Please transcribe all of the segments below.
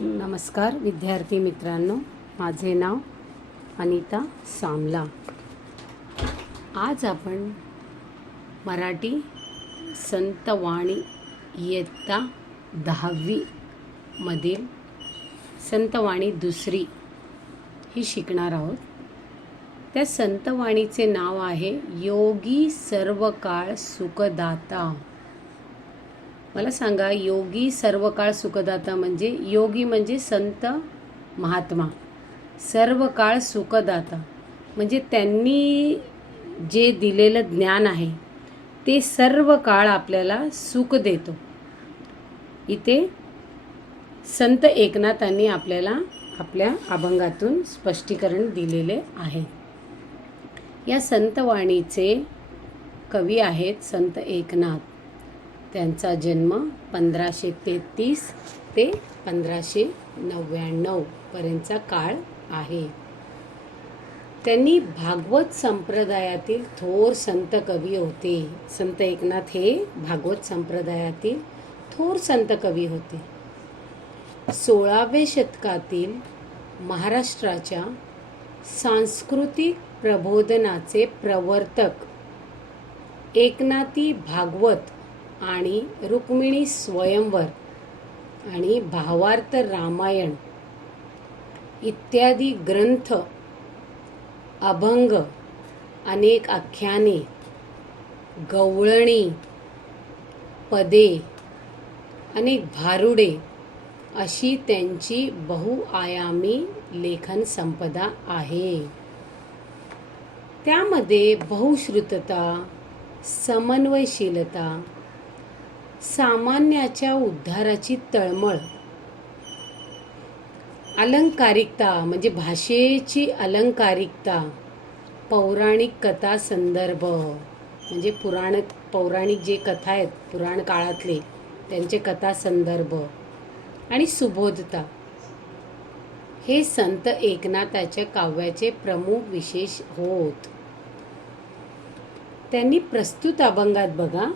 नमस्कार विद्यार्थी मित्रांनो, माझे नाव अनिता सामला। आज आपण मराठी संतवाणी इयत्ता 10वी मधील संतवाणी दुसरी ही शिकणार आहोत। त्या संतवाणीचे नाव आहे योगी सर्व काळ सुखदाता। मला सांगा, योगी सर्व काळ सुखदाता म्हणजे योगी म्हणजे संत महात्मा, सर्व काळ सुखदाता म्हणजे त्यांनी जे दिलेलं ज्ञान आहे ते सर्व काळ आपल्याला सुख देतो। इथे संत एकनाथांनी आपल्याला आपल्या अभंगातून स्पष्टीकरण दिलेले आहे। या संतवाणीचे कवी आहेत संत एकनाथ। त्यांचा जन्म 1533 ते 1599 पर्यंतचा काळ आहे। त्यांनी भागवत संप्रदायातील थोर संत कवी होते। संत एकनाथ हे भागवत संप्रदायातील थोर संत कवी होते। 16व्या शतकातील महाराष्ट्राच्या सांस्कृतिक प्रबोधनाचे प्रवर्तक एकनाथी भागवत आणि रुक्मिणी स्वयंवर आणि भावार्थ रामायण इत्यादी ग्रंथ, अभंग, अनेक आख्याने, गवळणी, पदे, अनेक भारुडे अशी त्यांची बहुआयामी लेखन संपदा आहे। त्यामध्ये बहुश्रुतता, समन्वयशीलता, सामान्याच्या उद्धाराची तळमळ, अलंकारिकता म्हणजे भाषेची अलंकारिकता, पौराणिक कथा संदर्भ म्हणजे पौराणिक जे कथा आहेत पुराण काळातले त्यांचे कथा संदर्भ आणि सुबोधता हे संत एकनाथाच्या काव्याचे प्रमुख विशेष होत। त्यांनी प्रस्तुत अभंगात बघा,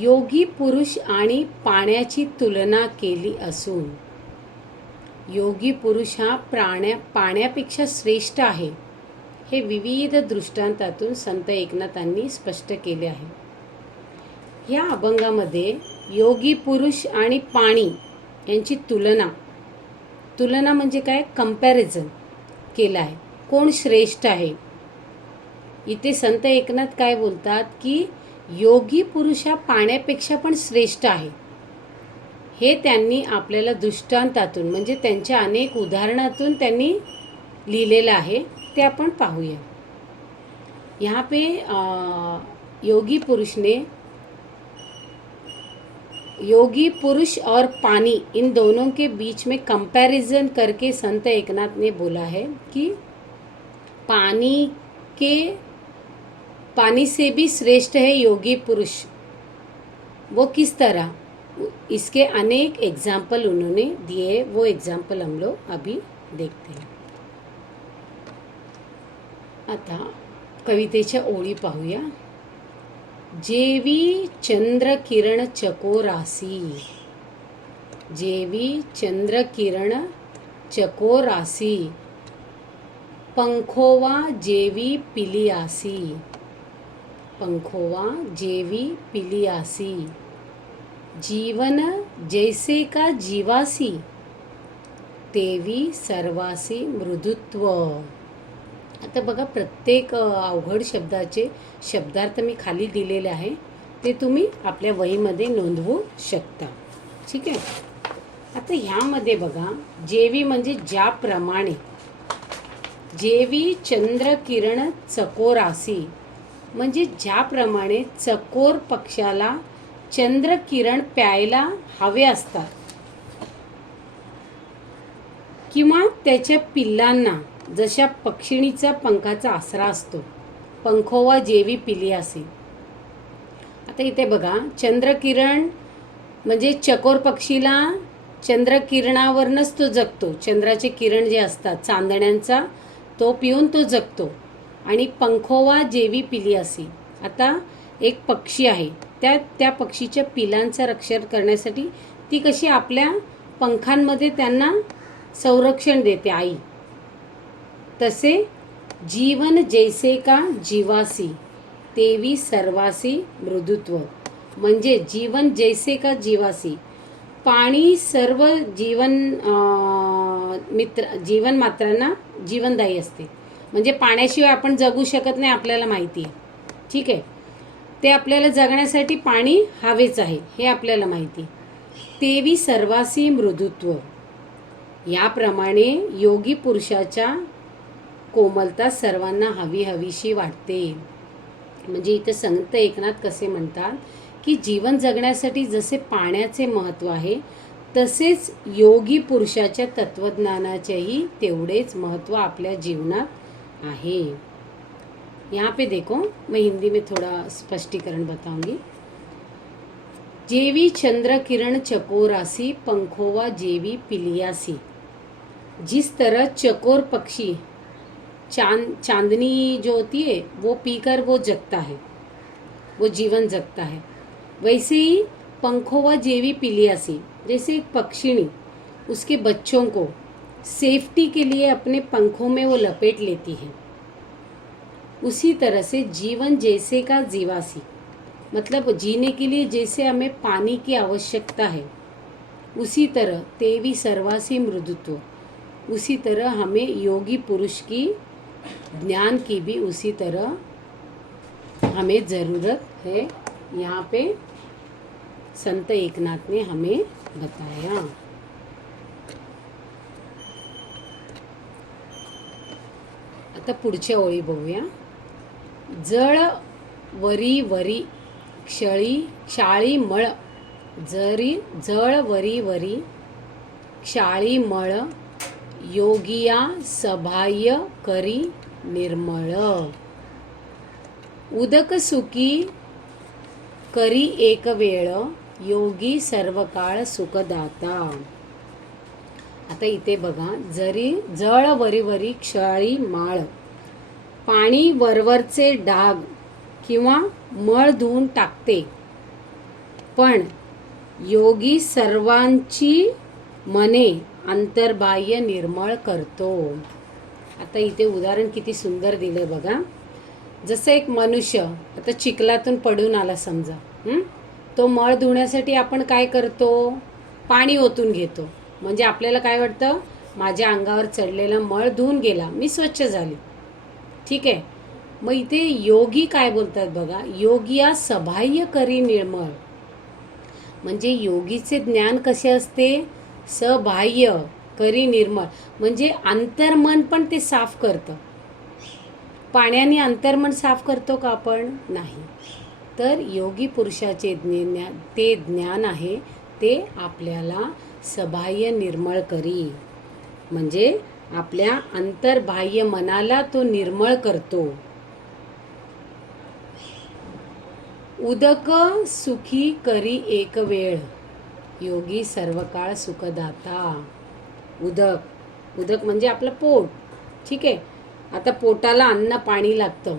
योगी पुरुष आणि पाण्याची तुलना केली असून योगी पुरुष हा पाण्यापेक्षा श्रेष्ठ आहे हे विविध दृष्टांतातून संत एकनाथांनी स्पष्ट केले आहे। या अभंगामध्ये योगी पुरुष आणि पाणी यांची तुलना म्हणजे काय, कंपॅरिझन केलं आहे। कोण श्रेष्ठ आहे? इथे संत एकनाथ काय बोलतात की योगी पुरुष हा पाण्यापेक्षा पण श्रेष्ठ आहे। हे त्यांनी आपल्याला दृष्टांतातून म्हणजे त्यांच्या अनेक उदाहरणातून त्यांनी लिहिलेलं आहे, ते आपण पाहूया। यहाँ पे योगी पुरुष और पानी इन दोनों के बीच में कंपैरिजन करके संत एकनाथ ने बोला है कि पानी से भी श्रेष्ठ है योगी पुरुष। वो किस तरह, इसके अनेक एग्जाम्पल उन्होंने दिए, वो एग्जाम्पल हम लोग अभी देखते हैं। आता कवितेच्या ओळी पाहूया। जेवी चंद्र किरण चकोरासी, जेवी चंद्र किरण चकोरासी, पंखोवा जेवी पिलियासी, पंखोवा जेवी पिलियासी, जीवन जैसे का जीवासी, तेवी सर्वासी मृदुत्व। आता बघा, प्रत्येक अवघड शब्दाचे शब्दार्थ मी खाली दिलेले आहे, ते तुम्ही आपल्या वहीमध्ये नोंदवू शकता। ठीक आहे। आता ह्यामध्ये बघा, जेवी म्हणजे ज्याप्रमाणे, जेवी चंद्र किरण चकोरासी म्हणजे ज्याप्रमाणे चकोर पक्षाला चंद्र किरण प्यायला हवे असतात किंवा त्याच्या पिल्लांना जशा पक्षिणीचा पंखाचा आसरा असतो, पंखोवा जेवी पिलियासी। आता इथे बघा, चंद्रकिरण म्हणजे चकोर पक्षीला चंद्रकिरणावरनच तो जगतो। चंद्राचे किरण जे असतात चांदण्यांचा तो पिऊन तो जगतो। आणि पंखोवा जेवी पिलियासी, आता एक पक्षी आहे, त्या पक्षीच्या पिलांचं रक्षण करण्यासाठी ती कशी आपल्या पंखांमध्ये त्यांना संरक्षण देते आई. तसे जीवन जैसे का जीवासी तेवी सर्वासी मृदुत्व. म्हणजे जीवन जैसे का जीवासी, पाणी सर्व जीवन मात्रांना जीवनदायी असते. म्हणजे पाण्याशिवाय आपण जगू शकत नाही, आपल्याला माहिती आहे. ठीक आहे, ते आपल्याला जगण्यासाठी पाणी हवेच आहे हे आपल्याला माहिती. तेवी सर्वासी मृदुत्व. याप्रमाणे योगी पुरुषाच्या कोमलता सर्वांना हवीशी वाटते. म्हणजे इथं संत एकनाथ कसे म्हणतात की जीवन जगण्यासाठी जसे पाण्याचे महत्त्व आहे, तसेच योगी पुरुषाच्या तत्वज्ञानाचेही तेवढेच महत्त्व आपल्या जीवनात आहे. यहाँ पे देखो, मैं हिंदी में थोड़ा स्पष्टीकरण बताऊंगी. जेवी चंद्र किरण चकोरासी पंखोवा जेवी पिलियासी. जिस तरह चकोर पक्षी चांदनी जो होती है वो पीकर वो जगता है, वो जीवन जगता है, वैसे ही पंखोवा जेवी पिलियासी, जैसे एक पक्षिणी उसके बच्चों को सेफ्टी के लिए अपने पंखों में वो लपेट लेती है, उसी तरह से जीवन जैसे का जीवासी, मतलब जीने के लिए जैसे हमें पानी की आवश्यकता है, उसी तरह तेवी सर्वासी मृदुत्व, उसी तरह हमें योगी पुरुष की ज्ञान की भी उसी तरह हमें ज़रूरत है. यहाँ पे संत एकनाथ ने हमें बताया. आता पुढच्या ओळी बघूया. जळ वरी वरी क्षाळी मळ. जळ वरी वरी क्षाळी मळ योगिया सभाय करी निर्मळ. उदक सुखी करी एक वेळ योगी सर्व काळ सुखदाता. आता इथे बघा, जळ वरी वरी क्षाळी माळ. पाणी वरवरचे डाग किंवा मळ धुवून टाकते, पण योगी सर्वांची मने अंतर्बाह्य निर्मळ करतो. आता इथे उदाहरण किती सुंदर दिले बघा. जसं एक मनुष्य आता चिखलातून पडून आला समजा, तो मळ धुण्यासाठी आपण काय करतो, पाणी ओतून घेतो. म्हणजे आपल्याला काय वाटतं, माझ्या अंगावर चढलेला मळ धुवून गेला, मी स्वच्छ झाली. ठीक आहे, मग इथे योगी काय बोलतात बघा, योगिया सबाह्य करी निर्मळ. म्हणजे योगीचे ज्ञान कसे असते, सबाह्य करी निर्मळ, म्हणजे अंतर्मन पण ते साफ करतं. पाण्याने अंतर्मन साफ करतो का आपण, नाही. तर योगी पुरुषाचे ते ज्ञान आहे, ते आपल्याला सबाह्य निर्मळ करी, म्हणजे आपल्या अंतर्बाह्य मनाला तो निर्मळ करतो. उदक सुखी करी एक वेळ योगी सर्व काळ सुखदाता. उदक म्हणजे आपलं पोट. ठीक आहे, आता पोटाला अन्न पाणी लागतं.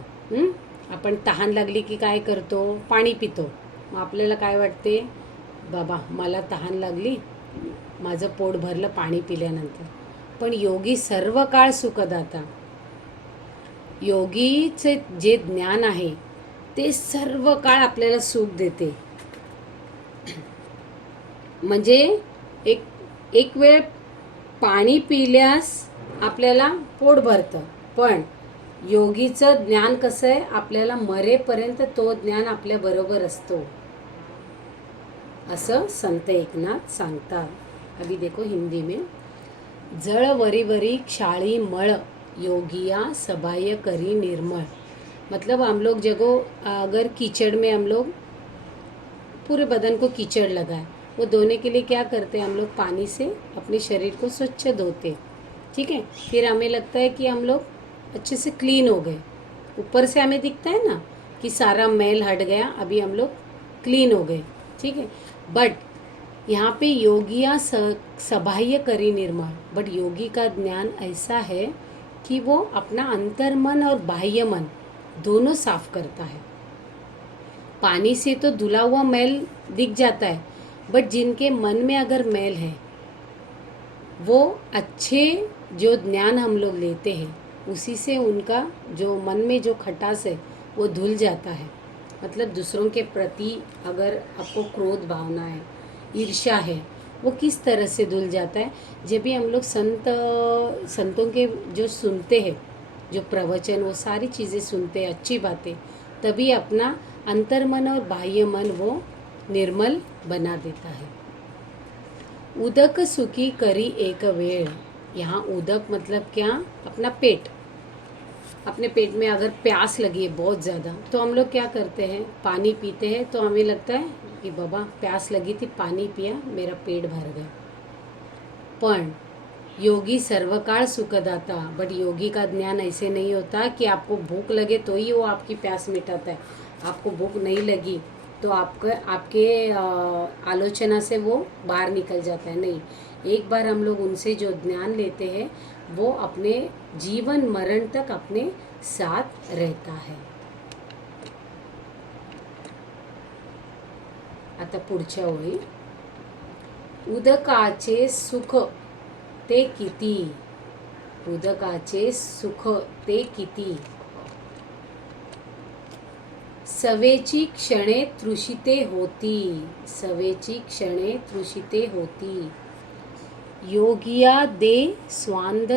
आपण तहान लागली की काय करतो, पाणी पितो. मग आपल्याला काय वाटते, बाबा मला तहान लागली, माझं पोट भरलं पाणी पिल्यानंतर. पण योगी सर्व काळ सुखदाता. योगीचे जे ज्ञान आहे ते सर्व काळ आपल्याला सुख देते. म्हणजे एक वेळ पाणी पिल्यास आपल्याला पोट भरतं, पण योगीचं ज्ञान कसं आहे, आपल्याला मरेपर्यंत तो ज्ञान आपल्या बरोबर असतो, असं संत एकनाथ सांगतात. अभी देखो हिंदी में, जळ वरी वरी क्षाळी मळ योगिया सबाह्य करी निर्मल. मतलब हम लोग अगर कीचड़ में हम लोग पूरे बदन को कीचड़ लगा है, वो धोने के लिए क्या करते हैं, हम लोग पानी से अपने शरीर को स्वच्छ धोते. ठीक है, फिर हमें लगता है कि हम लोग अच्छे से क्लीन हो गए. ऊपर से हमें दिखता है ना कि सारा मैल हट गया, अभी हम लोग क्लीन हो गए. ठीक है, बट यहाँ पे योगिया सबाह्य करी निर्मल. बट योगी का ज्ञान ऐसा है कि वो अपना अंतर्मन और बाह्य मन दोनों साफ करता है. पानी से तो धुला हुआ मैल दिख जाता है, बट जिनके मन में अगर मैल है वो अच्छे जो ज्ञान हम लोग लेते हैं उसी से उनका जो मन में जो खटास है वो धुल जाता है। मतलब दूसरों के प्रति अगर आपको क्रोध भावना है, ईर्ष्या है, वो किस तरह से धुल जाता है जब भी हम लोग संतों के जो सुनते हैं, जो प्रवचन, वो सारी चीज़ें सुनते हैं, अच्छी बातें, तभी अपना अंतर्मन और बाह्य मन वो निर्मल बना देता है। उदक सुखी करी एक वेळ। यहाँ उदक मतलब क्या? अपना पेट। अपने पेट में अगर प्यास लगी है बहुत ज़्यादा तो हम लोग क्या करते हैं? पानी पीते हैं। तो हमें लगता है कि बाबा प्यास लगी थी, पानी पिया, मेरा पेट भर गया। पण योगी सर्वकाळ सुखदाता। बट योगी का ज्ञान ऐसे नहीं होता कि आपको भूख लगे तो ही वो आपकी प्यास मिटाता है। आपको भूख नहीं लगी तो आपके आलोचना से वो बाहर निकल जाता है। नहीं, एक बार हम लोग उनसे जो ज्ञान लेते हैं वो अपने जीवन मरण तक अपने साथ रहता है। आता पुढच्या ओळी, उदकाचे सुख ते किती। उदकाचे सुख ते किती। सवेची क्षणे तृषिते होती। सवेची क्षणे तृषिते होती। योगिया दे स्वानंद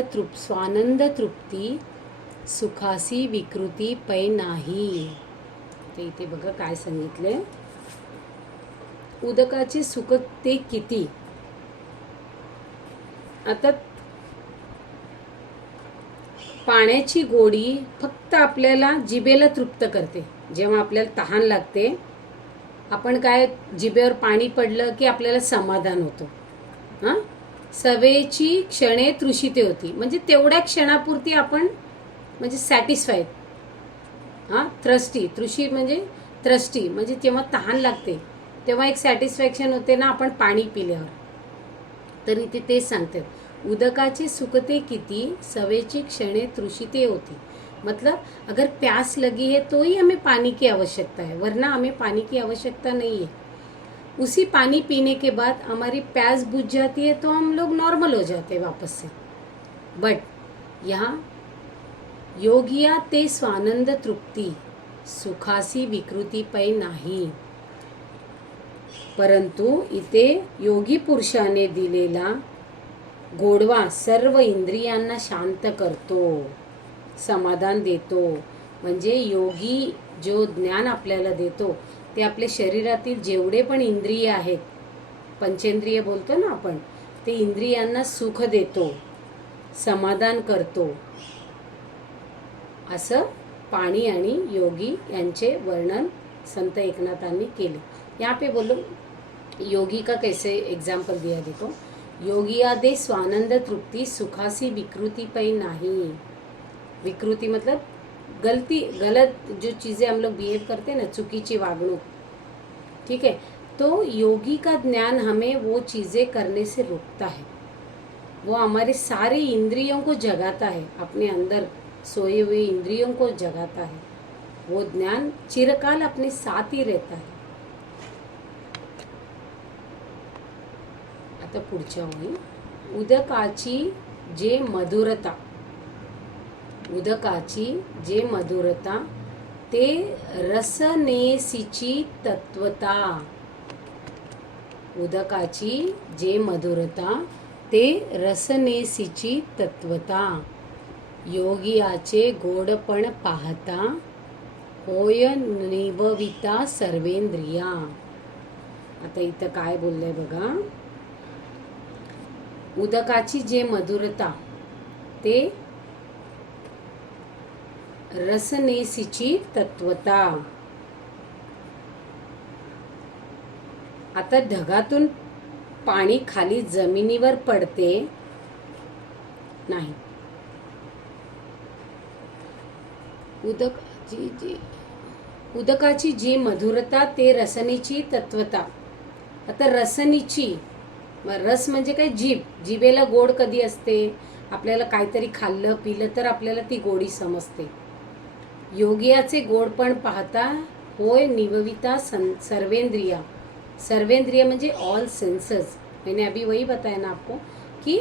तृप्ती, सुखासी विकृती पै नाही। ते इथे बघा काय सांगितले, उदकाचे सुख ते किती। आता पाण्याची गोडी फक्त आपल्याला जिभेला तृप्त करते। जेव्हा आपल्याला तहान लागते, आपण काय, जिभेवर पाणी पडलं की आपल्याला समाधान होतं। हां, सवेची क्षणे तृषिते होती, म्हणजे तेवढ्या क्षणापुरती आपण म्हणजे सॅटिस्फाईड। हां, थ्रस्टी, तृषी म्हणजे थ्रस्टी, म्हणजे जेव्हा तहान लागते तेव्हा एक सॅटिस्फॅक्शन होते ना आपण पाणी पिल्यावर। तर इथे तेच सांगतात, उदकाचे सुखते किती, सवेची क्षणे तृषिते होती। मतलब अगर प्यास लगी है तो ही हमें पानी की आवश्यकता है, वरना हमें पानी की आवश्यकता नहीं है। उसी पानी पीने के बाद हमारी प्यास बुझ जाती है तो हम लोग नॉर्मल हो जाते हैं वापस से। बट यहाँ योगिया ते स्वानंद तृप्ती, सुखासी विकृती पै नाही। परंतु इथे योगी पुरुषाने दिलेला गोडवा सर्व इंद्रियांना शांत करतो, समाधान देतो। म्हणजे योगी जो ज्ञान आपल्याला देतो ते आपल्या शरीरातील जेवढे पण इंद्रिय आहेत, पंचेंद्रिय बोलतो ना आपण, ते इंद्रियांना सुख देतो, समाधान करतो। असं पाणी आणि योगी यांचे वर्णन संत एकनाथांनी केले। यहाँ पे बोलो योगी का कैसे एग्जाम्पल दिया, देखो, योगिया दे स्वानंद तृप्ति, सुखासी विकृति पै नहीं। विकृति मतलब गलत जो चीज़ें हम लोग बिहेव करते हैं ना, चुकीची वागणूक, ठीक है। तो योगी का ज्ञान हमें वो चीज़ें करने से रोकता है। वो हमारे सारे इंद्रियों को जगाता है, अपने अंदर सोए हुए इंद्रियों को जगाता है। वो ज्ञान चिरकाल अपने साथ ही रहता है। आता पुढच्या ओळी, उदकाची जे मधुरता। उदकाची जे मधुरता ते रसनेसीची तत्वता। उदकाची जे मधुरता ते रसनेसीची तत्वता। योगियाचे गोडपण पाहता, होय निवविता सर्वेंद्रिया। आता इथं काय बोललंय बघा, उदकाची जे मधुरता ते रसनेसीची तत्वता। आता ढगातून पाणी खाली जमिनीवर पडते नाही। उदकाची जी मधुरता ते रसनेची तत्वता। आता रसनेची, रस म्हणजे काय, जीभ, जिभेला गोड कधी असते, आपल्याला काहीतरी खाल्लं पिलं तर आपल्याला ती गोडी समजते। योगियाचे गोडपण पाहता, होय निवविता सर्वेंद्रिया। सर्वेंद्रिय म्हणजे ऑल सेंसेस। मैंने अभी वही बताया ना आपको कि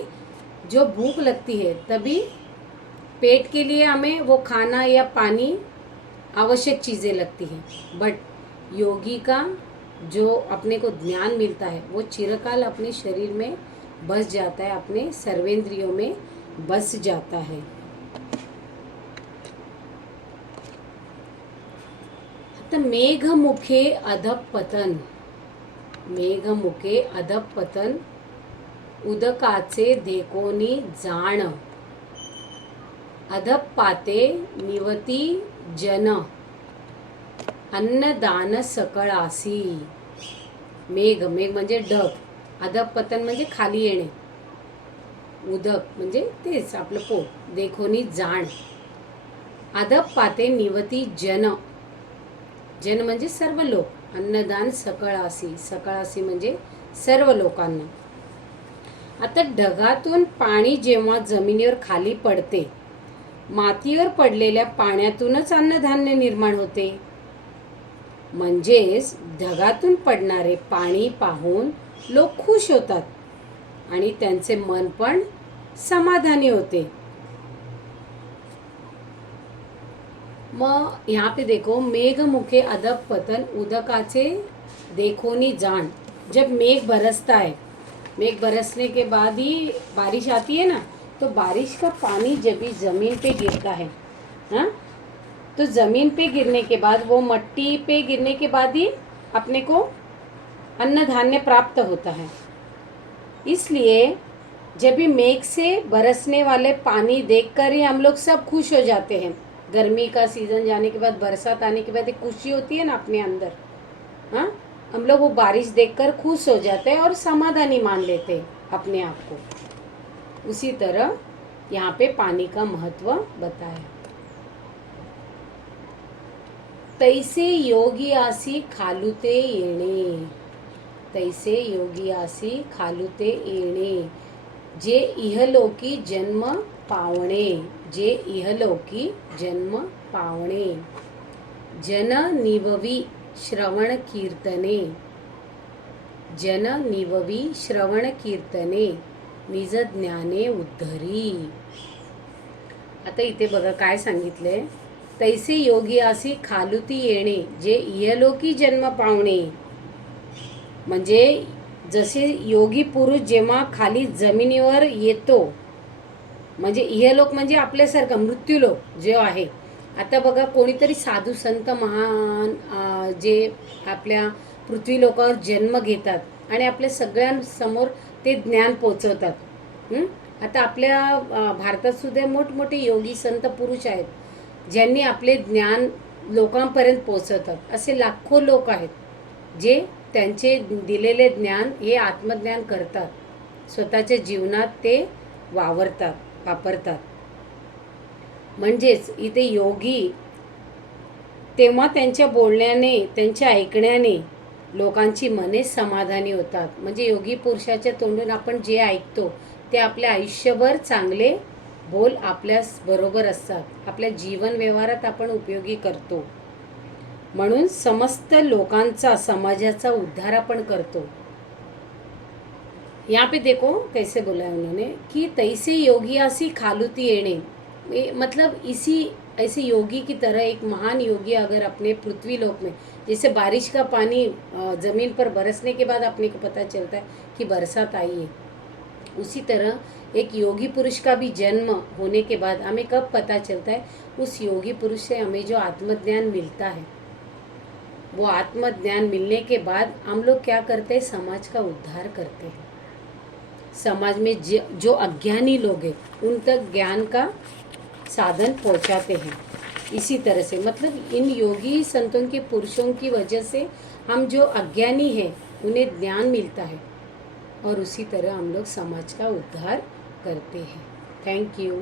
जो भूख लगती है तभी पेट के लिए हमें वो खाना या पानी आवश्यक चीज़ें लगती हैं, बट योगी का जो अपने को ज्ञान मिलता है वो चिरकाल अपने शरीर में बस जाता है, अपने सर्वेंद्रियों में बस जाता है। आता मेघमुखे अधपतन, मेघमुखे अधपतन उदकाचे देखोनी जाण, अधपाते निवती जन, अन्नदान सकळासी। मेघ, मेघ म्हणजे ढग, अधपतन म्हणजे खाली येणे, उदक म्हणजे तेच आपलं पोट, देखोनी जाण, अधपाते निवती जन, जन म्हणजे सर्व लोक, अन्नदान सकळासी, सकळासी म्हणजे सर्व लोकांना। आता ढगातून पाणी जेव्हा जमिनीवर खाली पडते, मातीवर पडलेल्या पाण्यातूनच अन्नधान्य निर्माण होते। म्हणजेच ढगातून पडणारे पाणी पाहून लोक खुश होतात आणि त्यांचे मन पण समाधानी होते। मग यहाँ पे देखो, मेघ मुखे अधप पतन उदकाचे देखोनी जान। जब मेघ बरसता है, मेघ बरसने के बाद ही बारिश आती है ना, तो बारिश का पानी जब भी जमीन पे गिरता है, हाँ, तो जमीन पे गिरने के बाद, वो मट्टी पे गिरने के बाद ही अपने को अन्न धान्य प्राप्त होता है। इसलिए जब भी मेघ से बरसने वाले पानी देखकर ही हम लोग सब खुश हो जाते हैं। गर्मी का सीजन जाने के बाद, बरसात आने के बाद एक खुशी होती है ना अपने अंदर, हाँ, हम लोग वो बारिश देखकर खुश हो जाते हैं और समाधानी मान लेते हैं अपने आप को। उसी तरह यहाँ पे पानी का महत्व बताया। तैसे योगी आसी खालुते येणे, तैसे योगी आसी खालुते येणे, जे इहलोकी जन्म पावणे, जे इहलोकी जन्म पावणे, जन निववी श्रवण कीर्तने, जन निववी श्रवण कीर्तने, निज ज्ञाने उद्धरी। आता इथे बघा काय सांगितलंय, तैसे योगी आसी खालुती येणे, जे इहलोकी जन्म पावणे, म्हणजे जसे योगी पुरुष जेव्हा खाली जमिनीवर येतो, म्हणजे इहलोक म्हणजे आपल्यासारखं मृत्यूलोक जे आहे। आता बघा, कोणीतरी साधू संत महान जे आपल्या पृथ्वी लोकावर जन्म घेतात आणि आपल्या सगळ्यांसमोर ते ज्ञान पोचवतात। आता आपल्या भारतात सुद्धा मोठमोठे योगी संत पुरुष आहेत, ज्यांनी आपले ज्ञान लोकांपर्यंत पोचवतात। असे लाखो लोक आहेत जे त्यांचे दिलेले ज्ञान हे आत्मज्ञान करतात, स्वतःच्या जीवनात ते वापरतात। म्हणजेच इथे योगी तेव्हा त्यांच्या बोलण्याने, त्यांच्या ऐकण्याने लोकांची मने समाधानी होतात। म्हणजे योगी पुरुषाच्या तोंडून आपण जे ऐकतो ते आपल्या आयुष्यभर चांगले बोल आपल्या बरोबर असतात, आपल्या जीवन व्यवहारात आपण उपयोगी करतो, म्हणून समस्त लोकांचा, समाजाचा उद्धार आपण करतो। यहाँ पे देखो कैसे बोला है उन्होंने कि तैसे योगी आसी खालुती येणे, मतलब इसी ऐसे योगी की तरह एक महान योगी अगर अपने पृथ्वी लोक में, जैसे बारिश का पानी ज़मीन पर बरसने के बाद अपने को पता चलता है कि बरसात आई है, उसी तरह एक योगी पुरुष का भी जन्म होने के बाद हमें कब पता चलता है, उस योगी पुरुष से हमें जो आत्मज्ञान मिलता है, वो आत्मज्ञान मिलने के बाद हम लोग क्या करते हैं, समाज का उद्धार करते हैं। समाज में जो अज्ञानी लोग हैं उन तक ज्ञान का साधन पहुंचाते हैं। इसी तरह से मतलब इन योगी संतों के पुरुषों की वजह से हम जो अज्ञानी हैं उन्हें ज्ञान मिलता है, और उसी तरह हम लोग समाज का उद्धार करते हैं। Thank you.